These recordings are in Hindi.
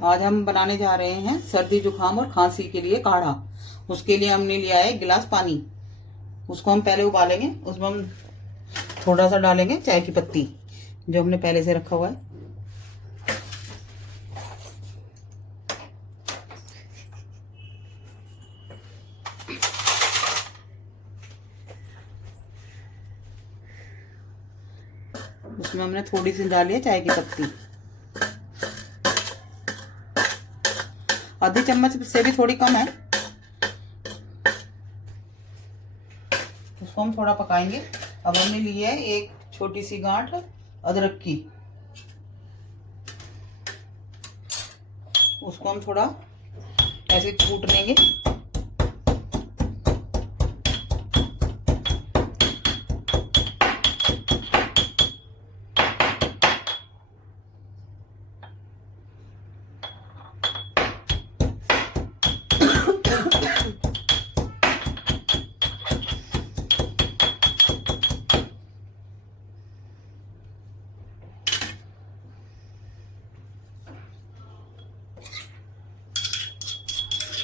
आज हम बनाने जा रहे हैं सर्दी जुकाम और खांसी के लिए काढ़ा। उसके लिए हमने लिया है 1 गिलास पानी। उसको हम पहले उबालेंगे। उसमें हम थोड़ा सा डालेंगे चाय की पत्ती जो हमने पहले से रखा हुआ है। उसमें हमने थोड़ी सी डाली है चाय की पत्ती, आधी चम्मच से भी थोड़ी कम है। उसको हम थोड़ा पकाएंगे। अब हमने ली है एक छोटी सी गांठ अदरक की। उसको हम थोड़ा ऐसे कूट लेंगे।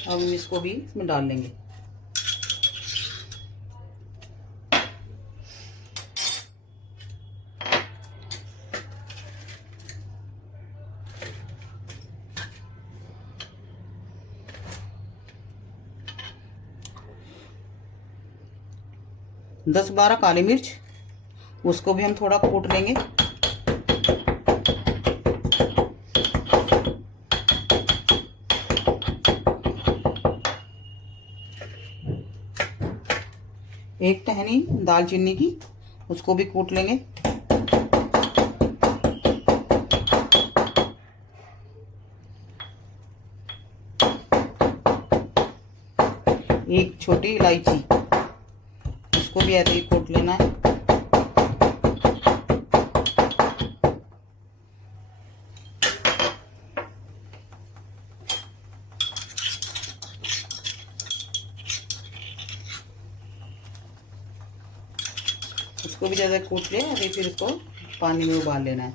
अब हम इसको भी इसमें डाल लेंगे। दस 12 काली मिर्च, उसको भी हम थोड़ा कूट लेंगे। एक टहनी दालचीनी की, उसको भी कूट लेंगे। एक छोटी इलायची, उसको भी ऐसे ही कूट लेना है। उसको भी ज़्यादा कूट ले, अभी फिर इसको पानी में उबाल लेना है।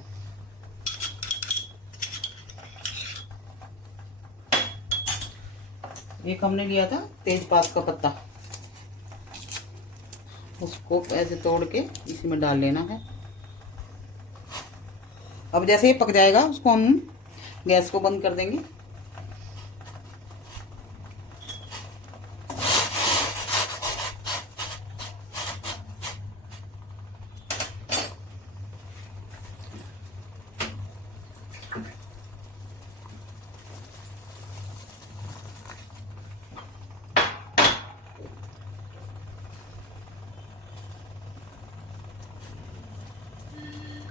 एक हमने लिया था तेजपात का पत्ता, उसको ऐसे तोड़ के इसमें डाल लेना है। अब जैसे ये पक जाएगा उसको हम गैस को बंद कर देंगे।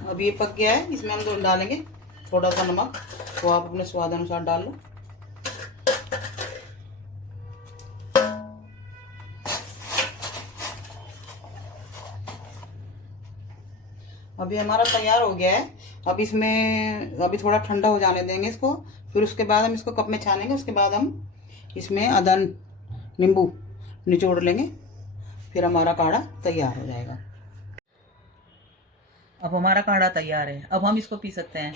अब ये पक गया है, इसमें हम डालेंगे थोड़ा सा नमक, तो आप अपने स्वाद अनुसार डाल लो। अभी हमारा तैयार हो गया है। अब इसमें अभी थोड़ा ठंडा हो जाने देंगे इसको, फिर उसके बाद हम इसको कप में छानेंगे। उसके बाद हम इसमें आधा नींबू निचोड़ लेंगे, फिर हमारा काढ़ा तैयार हो जाएगा। अब हमारा काढ़ा तैयार है, अब हम इसको पी सकते हैं।